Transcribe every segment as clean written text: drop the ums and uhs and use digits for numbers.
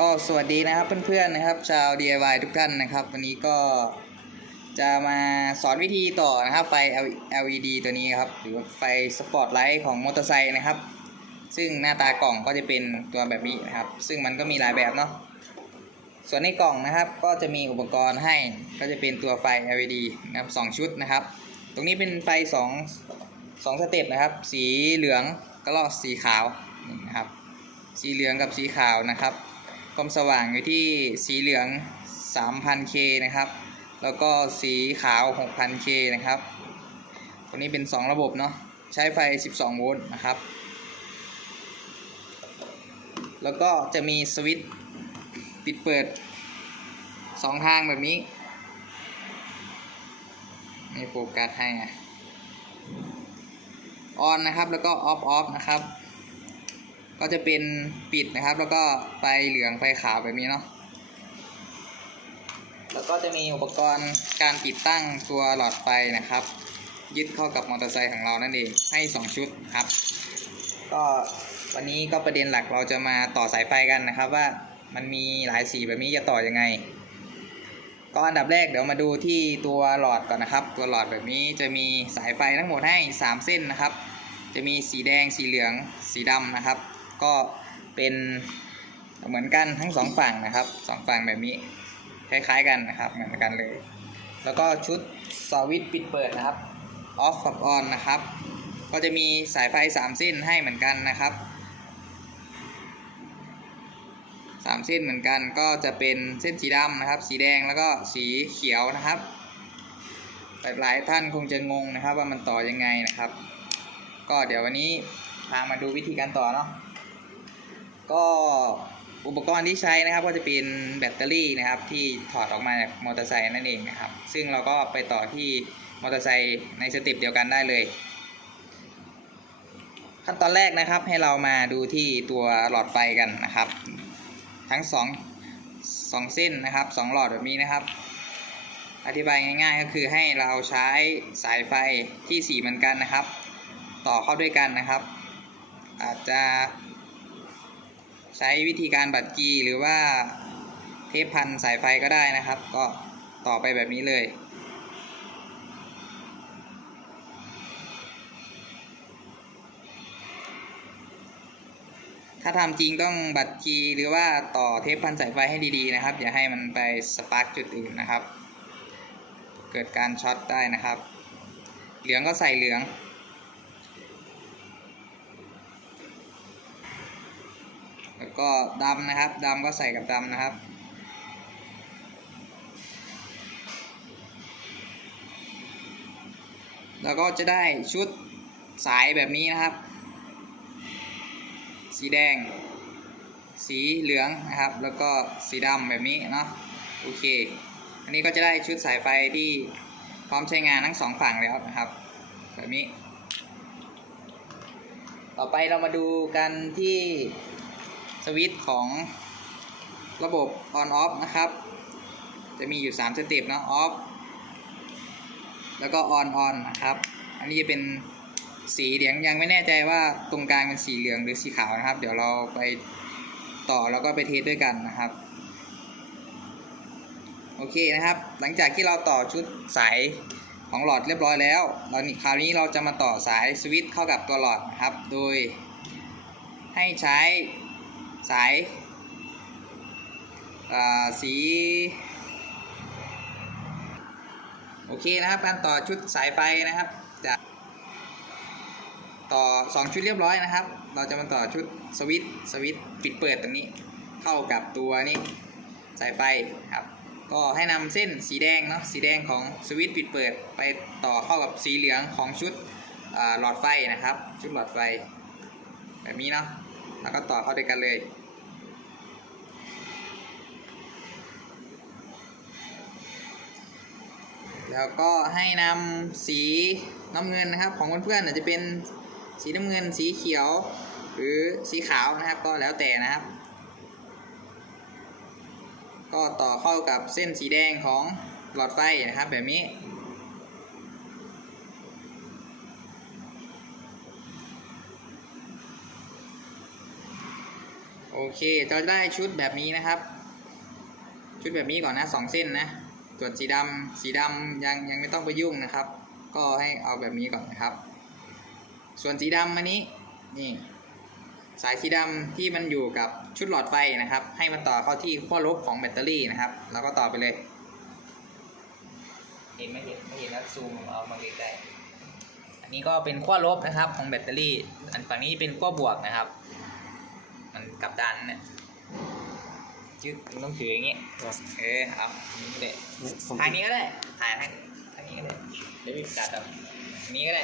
ก็สวัสดีนะครับเพื่อนๆนะครับชาว DIY ทุกท่านนะครับวันนี้ก็จะมาสอนวิธีต่อนะครับไฟ LED ตัวนี้ครับหรือไฟสปอตไลท์ของมอเตอร์ไซค์นะครับซึ่งหน้าตากล่องก็จะเป็นตัวแบบนี้นะครับซึ่งมันก็มีหลายแบบเนาะส่วนในกล่องนะครับก็จะมีอุปกรณ์ให้ก็จะเป็นตัวไฟ LED นะครับ2ชุดนะครับตรงนี้เป็นไฟ2สเต็ปนะครับสีเหลืองก็สีขาวนะครับสีเหลืองกับสีขาวนะครับความสว่างอยู่ที่สีเหลือง 3,000K นะครับแล้วก็สีขาว 6,000K นะครับตัวนี้เป็น2ระบบเนาะใช้ไฟ12โวลต์นะครับแล้วก็จะมีสวิตช์ปิดเปิด2ทางแบบนี้ไม่โฟกัสให้ออนนะครับแล้วก็ออฟนะครับก็จะเป็นปิดนะครับแล้วก็ไฟเหลืองไฟขาวแบบนี้เนาะแล้วก็จะมีอุปกรณ์การติดตั้งตัวหลอดไฟนะครับยึดเข้ากับมอเตอร์ไซค์ของเรานั่นเองให้2ชุดครับก็วันนี้ก็ประเด็นหลักเราจะมาต่อสายไฟกันนะครับว่ามันมีหลายสีแบบนี้จะต่อยังไงก็อันดับแรกเดี๋ยวมาดูที่ตัวหลอดก่อนนะครับตัวหลอดแบบนี้จะมีสายไฟทั้งหมดให้3เส้นนะครับจะมีสีแดงสีเหลืองสีดำนะครับก็เป็นเหมือนกันทั้ง2ฝั่งนะครับ2ฝั่งแบบนี้คล้ายๆกันนะครับเหมือนกันเลยแล้วก็ชุดสวิตช์ปิดเปิดนะครับออฟกับออนนะครับก็จะมีสายไฟ3เส้นให้เหมือนกันนะครับ3เส้นเหมือนกันก็จะเป็นเส้นสีดำนะครับสีแดงแล้วก็สีเขียวนะครับหลายท่านคงจะงงนะครับว่ามันต่อยังไงนะครับก็เดี๋ยววันนี้พามาดูวิธีการต่อเนาะก็อุปกรณ์ที่ใช้นะครับก็จะเป็นแบตเตอรี่นะครับที่ถอดออกมาจากมอเตอร์ไซค์นั่นเองนะครับซึ่งเราก็ไปต่อที่มอเตอร์ไซค์ในสเต็ปเดียวกันได้เลยขั้นตอนแรกนะครับให้เรามาดูที่ตัวหลอดไฟกันนะครับทั้ง2เส้นนะครับ2หลอดแบบนี้นะครับอธิบายง่ายๆก็คือให้เราใช้สายไฟที่สีเหมือนกันนะครับต่อเข้าด้วยกันนะครับอาจจะใช้วิธีการบัดกีหรือว่าเทปพันสายไฟก็ได้นะครับก็ต่อไปแบบนี้เลยถ้าทำจริงต้องบัดกีหรือว่าต่อเทปพันสายไฟให้ดีๆนะครับอย่าให้มันไปสปาร์กจุดอื่นนะครับเกิดการช็อตได้นะครับเหลืองก็ใส่เหลืองแล้วก็ดำนะครับดำก็ใส่กับดำนะครับแล้วก็จะได้ชุดสายแบบนี้นะครับสีแดงสีเหลืองนะครับแล้วก็สีดำแบบนี้เนาะโอเคอันนี้ก็จะได้ชุดสายไฟที่พร้อมใช้งานทั้ง2ฝั่งแล้วนะครับแบบนี้ต่อไปเรามาดูกันที่สวิตช์ของระบบ on off นะครับจะมีอยู่3สเต็ปเนาะ off แล้วก็ on นะครับอันนี้จะเป็นสีเหลืองยังไม่แน่ใจว่าตรงกลางเป็นสีเหลืองหรือสีขาวนะครับเดี๋ยวเราไปต่อแล้วก็ไปเทสด้วยกันนะครับโอเคนะครับหลังจากที่เราต่อชุดสายของหลอดเรียบร้อยแล้วคราวนี้เราจะมาต่อสายสวิตช์เข้ากับตัวหลอดนะครับโดยให้ใช้สายสีโอเคนะครับการต่อชุดสายไฟนะครับจะต่อ2ชุดเรียบร้อยนะครับเราจะมาต่อชุดสวิตช์ปิดเปิดตรงนี้เข้ากับตัวนี้สายไฟครับก็ให้นำเส้นสีแดงเนาะสีแดงของสวิตช์ปิดเปิดไปต่อเข้ากับสีเหลืองของชุดหลอดไฟนะครับชุดหลอดไฟแบบนี้เนาะแล้วก็ต่อเข้าด้วยกันเลยแล้วก็ให้นำสีน้ำเงินนะครับของเพื่อนๆอาจจะเป็นสีน้ำเงินสีเขียวหรือสีขาวนะครับก็แล้วแต่นะครับก็ต่อเข้ากับเส้นสีแดงของหลอดไฟนะครับแบบนี้โอ เคเราได้ชุดแบบนี้นะครับ ชุดแบบนี้ก่อนนะ2เส้นนะส่วนสีดำยังไม่ต้องไปยุ่งนะครับ ก็ให้เอาแบบนี้ก่อนนะครับ ส่วนสีดำอันนี้นี่สายสีดำที่มันอยู่กับชุดหลอดไฟนะครับ ให้มันต่อเข้าที่ขั้วลบของแบตเตอรี่นะครับเราก็ต่อไปเลยเห็นไม่เห็นแล้วซูมเอามาใกล้ๆอันนี้ก็เป็นขั้วลบนะครับของแบตเตอรี่อันฝั่งนี้เป็นขั้วบวกนะครับมันกลับด้านเนี่ยจึ๊กต้องถืออย่างงี้เอาทางนี้ก็ได้ถ่ายทางนี้ก็ได้เดี๋ยวจัดแบบนี้ก็ได้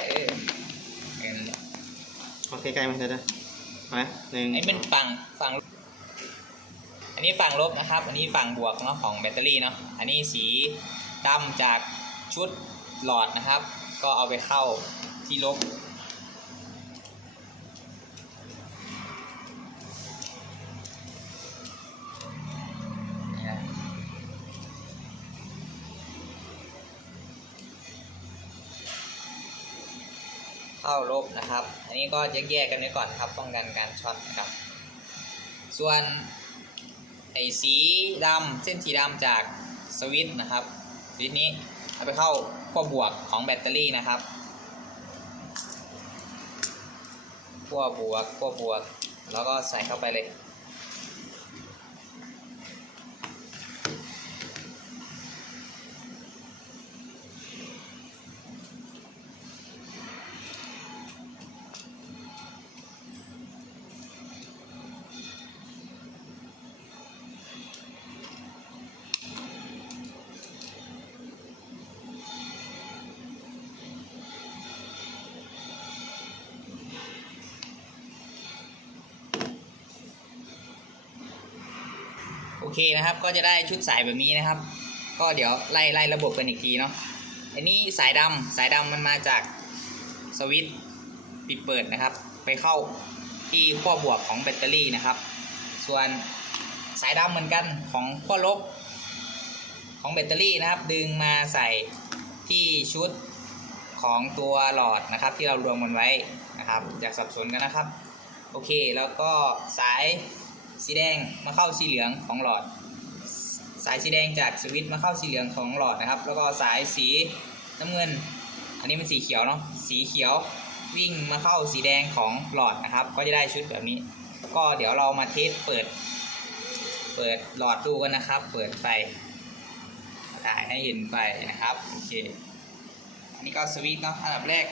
โอเคใกล้ๆมั้ยเดี๋ยวมา1อันนี้เป็นฝั่งอันนี้ฝั่งลบนะครับอันนี้ฝั่งบวกเนาะของแบตเตอรี่เนาะอันนี้สีดำจากชุดหลอดนะครับ ก็เอาไปเข้าที่ลบเข้าลบนะครับอันนี้ก็แยกกันไว้ก่อนครับป้องกันการช็อตนะครับส่วนไอ้สีดำเส้นสีดำจากสวิตช์นะครับสวิตช์นี้เอาไปเข้าขั้วบวกของแบตเตอรี่นะครับขั้วบวกแล้วก็ใส่เข้าไปเลยโอเคนะครับก็จะได้ชุดสายแบบนี้นะครับก็เดี๋ยวไล่ระบบกันอีกทีเนาะอันนี้สายดำมันมาจากสวิตช์ปิดเปิดนะครับไปเข้าที่ขั้วบวกของแบตเตอรี่นะครับส่วนสายดำเหมือนกันของขั้วลบของแบตเตอรี่นะครับดึงมาใส่ที่ชุดของตัวหลอดนะครับที่เรารวมมันไว้นะครับอย่าสับสนกันนะครับโอเคแล้วก็สายสีแดงมาเข้าสีเหลืองของหลอดสายสีแดงจากสวิตช์มาเข้าสีเหลืองของหลอดนะครับแล้วก็สายสีน้ำเงินอันนี้เป็นสีเขียวเนาะสีเขียววิ่งมาเข้าสีแดงของหลอดนะครับก็จะได้ชุดแบบนี้ก็เดี๋ยวเรามาเทสเปิดหลอดดูกันนะครับเปิดไฟถ่ายให้เห็นไฟนะครับโอเคอันนี้ก็สวิตช์เนาะอันดับแรก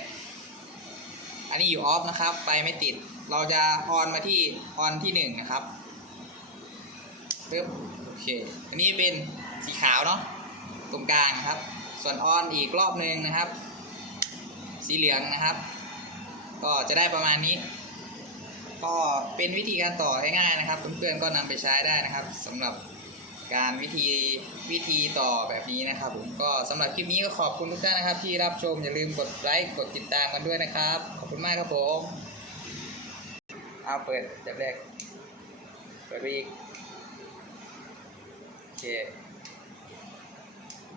อันนี้อยู่ออฟนะครับไฟไม่ติดเราจะออนมาที่ออนที่1นะครับปึ๊บโอเคอันนี้เป็นสีขาวเนาะตรงกลางครับส่วนออนอีกรอบนึงนะครับสีเหลืองนะครับก็จะได้ประมาณนี้ก็เป็นวิธีการต่อง่ายๆนะครับเพื่อนๆก็นำไปใช้ได้นะครับสำหรับการวิธีต่อแบบนี้นะครับผมก็สำหรับคลิปนี้ก็ขอบคุณทุกท่านนะครับที่รับชมอย่าลืมกดไลค์กดติดตามกันด้วยนะครับขอบคุณมากครับผมเอาเปิดจับแรกเปิดไปอีกโอเค